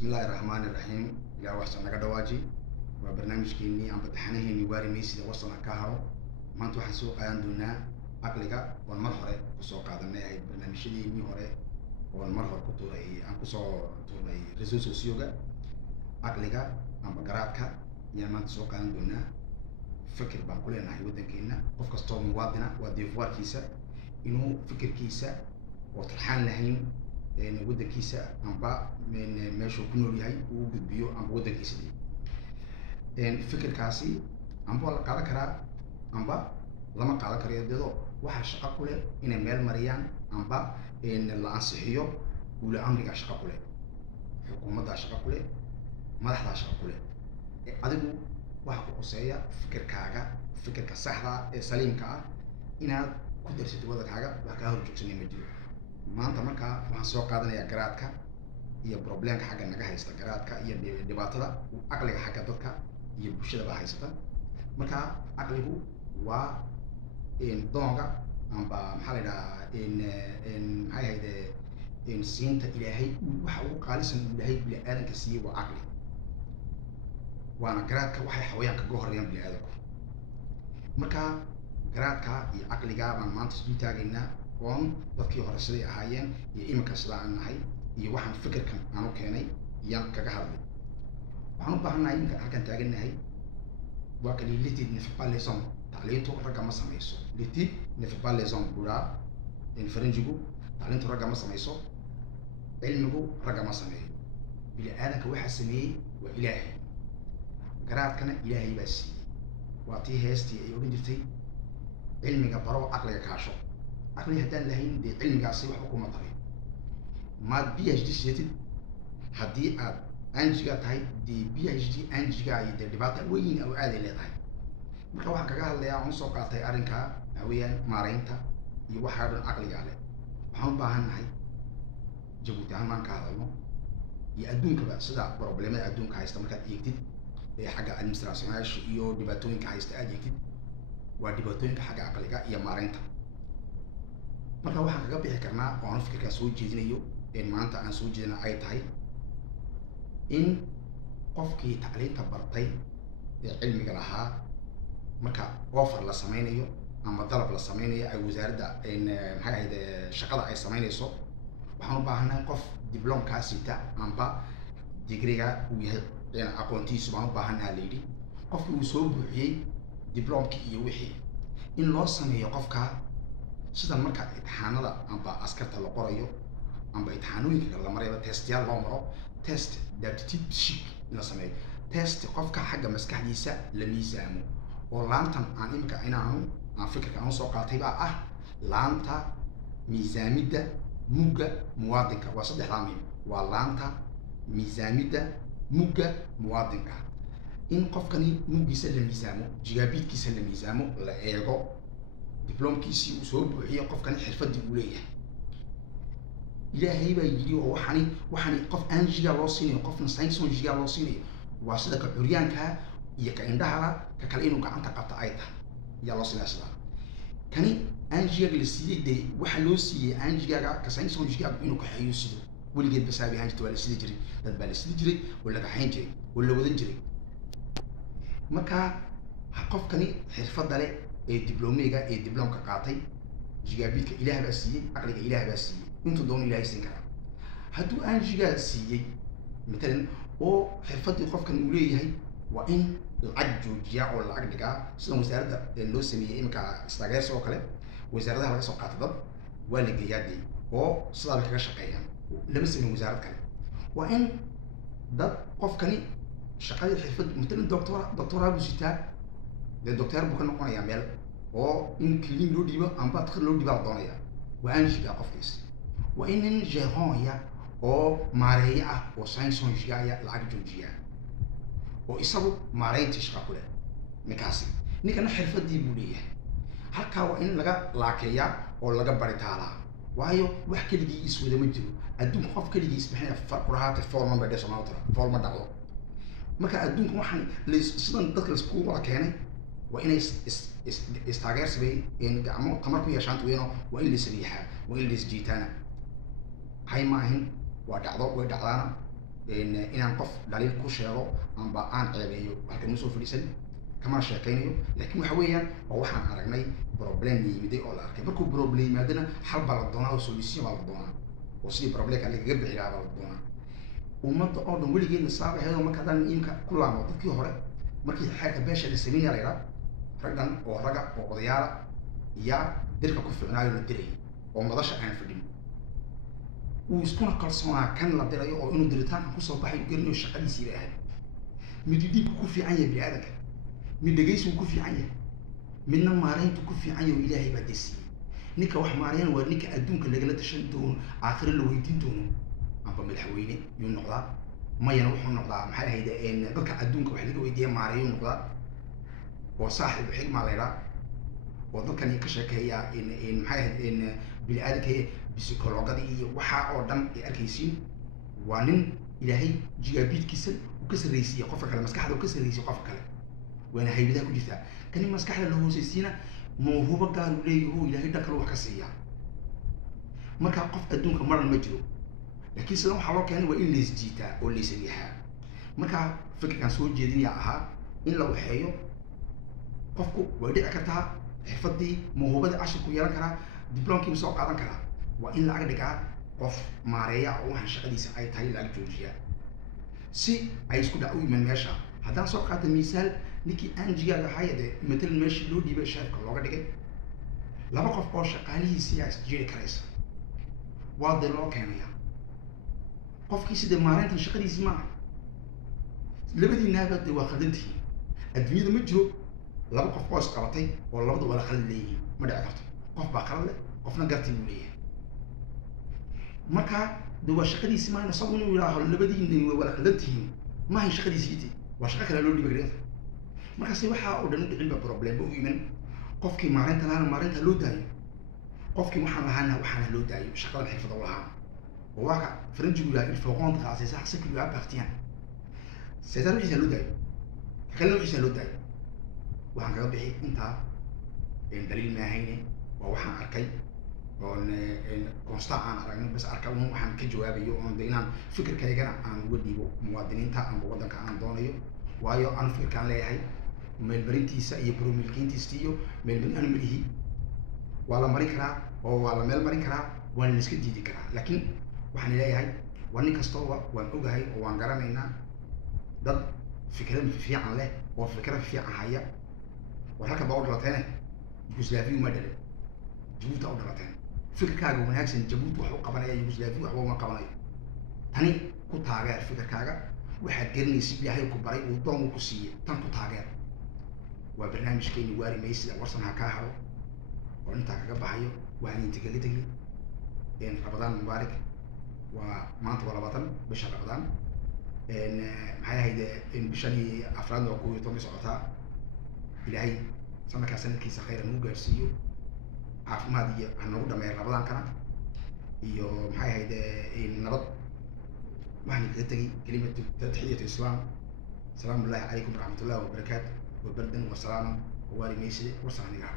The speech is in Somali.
بسم الله الرحمن الرحيم إلى وحسن نقدواجي وبرنامج كيني عم بتحنيه نواري ميسي وصلنا كهرو ما أنتوا حسوا عندنا عقلك والمرحلة كسوق هذا النهاية برنامج اللي نيوري والمرحلة كتوري عم كسوق توري ريسوس سوسيوغا عقلك عم بقراتك يا ما تسوق عندنا فكر بقولنا هي ودن كينا قف كستوم موادنا وديفوار كيسة إنه فكر كيسة وطرحان لهين إن ودن كيسة عم با من ماشو كنور يهاي وجود بيو عم ودن كيسة دي إن فكر كاسي عم بقول قال كرا عم با لما قال كرا يدو واحد شقة كله إن ميل مريان عم با إن الأنصحيو ولا أمريكا شقة كله حكومة دا شقة كله مدح دا شقة كله أديكو waxa ku qoseeya fikirkaaga fikirka saxda ee saliimka ah inaad ku darsato wadakaaga wax ka hor joogsanay ma jiro maanta marka waxaan soo qaadanayaa garaadka iyo problemka xagga naga haysta garaadka iyo dhibaatada aqliga xagga dadka iyo bulshada ba haysata marka aqligu waa doonga amba maxaa la yidhahaa maxay hayde siinta ilaahay waxa ugu qaalisan ilaahay bini aadanka siiyey waa aqli وانا قراتك waxay xawayanka ugu horeeyaan bini aadamku marka garaadka iyo aqliga baan maanta isku taagayna oon dadkii hore siday ahaayeen iyo imika sida aan nahay iyo waxaan fikirkan aan u keenay iyaan kaga hadlay waxaan u baahanahay inka halkan taaganahay waa kali litid nefbaleson tacliintu ragga ma samayso litid nefbaleson bura in faranjigu tacliintu ragga ma samayso cilmigu ragga ma sameeyo bini aadanka waxa sameeyey waa ilaahay garaadkana ilaahay baa siiyey waa tii heestii ay odhan jirtay cilmiga baro aqliga kaasho aqli haddaan lahayn dee cilmigaasi waxba kuma taray maad PhD sidatid haddii aad anjiga tahay dee PhD anjiga iyo dee dhibaata weyn oo aaday leedahay marka waxaan kaga hadlayaa oon soo qaatay arrinka haweenka maaraynta iyo waxa dhan aqliga leh waxaan u baahannahay jabuuti ahaan maan ka hadalno iyo adduunkaba sida problemada adduunka haysta markaad eegtid حاجة administration iyo dhibaatooyinka haysta aad eegtid waa dhibaatooyinka xagga aqliga iyo maareynta marka waxaan kaga bixi karnaa oo aan fikirka soo jeedinayo in maanta aan soo jeedina ay tahay in qofkii tacliinta bartay ee cilmiga lahaa marka offer la sameynayo ama dalab la sameynayo ay wasaaradda maxay ahayd shaqada ay sameynayso waxaan u baahanahay qof diblomkaas sita amba digriga uu yahay يعني أقونتي سبحان باهنا ليدي قف وسوب وحي دبلومك يوحي إن الله سمي يقفك سيدا مركا إتحانا دا أمبا أسكرت القرية أمبا إتحانوين كلا مريبا تيستيال لامرو تيست دابتتيد بشيك إلا سمي تيست قفك حاجة مسكح ديسا لميزامو ولانتا عن إمكا إنا عن فكرة عن سوقاتي بقى لانتا ميزامي دا موغا موادنكا وصدح رامين ولانتا ميزامي دا موجة مواطنك إن قفكني موجي سلم ميزامو جيابيت كي سلم ميزامو لا إيجو دبلوم كيسي وصوب وهي قفكني حرفة دولية إلهي بيجي وحني قف أنجيا لوسيني وقف نساينسون جيا لوسيني واسدك عريان كا يكعندها ككلينو كعنتا قطع أيتها يا لوسيني أسلا كني أنجيا جلسية دي وحلوسي أنجيا كساينسون جيا إنه كحيوسيدو ولقيت بسابي هانجت ولا سيدي جري دبالي سيدي جري ولا كحين جري ولا ودن جري marka qofkani xirfad leh ee diblomiga ee diblomka qaatay jigaabidka ilaahay baa siiyey aqliga ilaahay baa siiyey intuu doon ilaahay siin kara hadduu aan jigaa siiyey matalan oo xirfadii qofkan uu leeyahay waa in lacag joojiya oo lacag dhigaa sida wasaaradda loo sameeyey imika istaageersi oo kale wasaaradaha laga soo qaato dad waa la geeyaadii oo sidaa kaga shaqeeyaan lama sameyn wasaarad kale waa in dad qofkani shaqadii xirfad matalan doctora buu sitaa dee doctor buu ka noqonayaa meel oo in clean loo dhiibo amba dadka loo dhiibaa la doonaya waa aan shigaa qofkiis waa in nin jeeqoonaya oo maareeya ah oo science-on shigaaya lacag joojiya oo isagu maareyntii shaqa ku leh ninkaasi ninkana xirfadii buu leeyahay halkaa waa in laga laakeeyaa oo laga baritaalaa waayo wax keligii iswada ma jiro adduunka qof keligii isbixinaya farqurahaate foolman bay dhasha maantara fool ma dhacdo marka adduunka waxaan sidan dadka laisku wada keenay waa inay istaageersaday gacmo tamar ku yeeshaanta weyno waa in la isriixaa waa in la isjiitaana hay maahin waa dhacdo way dhacdaana inaan qof dhaliil ku sheego amba aan ceebeeyo halkan soo fadhiisan kama sheekaynayo laakiin waxa weeyaan waa waxaan aragnay problem yimiday oo la arkay markuu problem yimaadana xal baa la doonaa oo solution baa la doonaa oo sidii problemka lagaga bixi lahaa baa la doonaa ummadda oo dhan weligeedna saaba heedo marka haddaan iimka ku laamo dadkii hore markii xeerka beesha la sameynaya la yidhaa raggan oo raga oo odayaala yaa dirka ku ficnaayo la dirayay oo madasha aan fadhin uu iskuna kalsoonaa kan la dirayo oo inuu diritaanka kusoo baxay garanayo shaqadiisii bay ahayd mid diibku ku fiican yahay bini'aadanka mid dhegaysigu ku fiican yahay midna maarayntu ku fiican yahay oo ilaahay baa desiiyey ninka wax maarayn waa ninka adduunka lagala tashan doono aakhiro la weydiin doono amba madaxweyne yuu noqdaa mayana wuxuu noqdaa maxay ahayd dadka adduunka wax laga weydiiya maareeyuu noqdaa oo saaxibu xigmaa la yidhaa oo dadkan ka sheekeeya maxay ahayd bini'aadanka bisikoloogadii iyo waxaa oo dhan ay arkaysiin waa nin ilaahay jigaabiidkiisa uu ka sarraysiiya qofka kale maskaxda uu ka sarraysiiya qofka kale waana haybadaa ku jirtaa kani maskaxda la hoosaysiina mawhuubo gaar uu leeyaho ilaahay dhan kale wax ka siiya markaa qof adduunka maran ma jiro laakiin sidan waxaa loo keenay waa in lays jiitaa oo lays riixaa markaa fikirkan soo jeedinayaa ahaa in la waxeeyo qofku way dhici kartaa xirfadii mawhuubadii cashirku yeelan karaa dibloomkiiba soo qaadan karaa waa in lacag dhigaa qof maareeya oo waxaan shaqadiisa ay tahay lacag joojiyaa si ay isku dhac u yimaan meesha haddaan soo qaata miisaal ninkii aanjigaaga ahaaya dee matalan meeshii loo dhiibay sheefka looga dhigay laba qof oo shaqaalihiisiyaa isjiri karaysa waa dee loo keenayaa qofkii sidee maareyntan shaqadiisii maaha labadiinaaba dee waa khaldantihiin adduunyada ma jiro laba qof oo isqabatay oo labada wala khalad leeyihiin ma dhici karto qof baa khalad leh qofna gartii buu leeyahay markaa dee waa shaqadiisii maahan isagu inuu yidhaaho labadiina way wala khaldantihiin maahan shaqadiisiiti waa shaqo kale loo dhiibay gareta markaasi waxaa oo dhan u dhicin ba problemba u iman qofkii maareynta lahaana maareynta loo daayo qofkii waxaan lahaana waxaana loo daayo shaqadan xirfada u lahaa oo waa ka faranjigu yidhaha il faut rendre à César ce qui lui appartient César wixiisa loo daayo kalena wixiisa loo daayo waxaan kaga bixi intaa daliil maahayne waa waxaan arkay oon constant aan aragnay bas arka waxaan ka jawaabayo oon de inaan fikirkaygana aan uga dhiibo muwaadiniinta amba waddanka aan doonayo waayo aan fikirkaan leeyahay meelmarintiisa iyo bromilkiintiisa iyo meelmarin aan malihi waa la marin karaa oo waa la meel marin karaa waana la iska diidi karaa laakiin waxaan leeyahay waa nin kastooba waan ogahay oo waan garanaynaa dad fikrad fiican leh oo fikrad fiican haya war halka baa u dhalateene yugoslaafiyu ma dhalin jabuuti u dhalateen fikirkaaga wanaagsan jabuuti wax u qabanaya yugoslaafiyu waxba uma qabanayo tani ku taageer fikirkaaga waxaad garanaysa ilaahay ku baray uu doon ku siiyey tan ku taageer waa barnaamijkeeni waari maysida warsan ha kaa haro oo intaa kaga baxayo waxaan inta kaga tegi rabadaan mubaarak waa maanta waa 20 bisha rabadaan maxay ahayd bishanii afraad oo 11 socotaa ilaahay sanadkaa sanadkiisa khayran ugu gaarsiiyo caafimaad iyo hanagu dhameeyo rabadaankana iyo maxay ahayd nabad waxaan kaga tegay kelimatu tadxiyatu islaam salaamu allaahi calaykum waraxmatullaahi wabarakaatu wabardan wasalaaman wawaali mayside wasaanigaha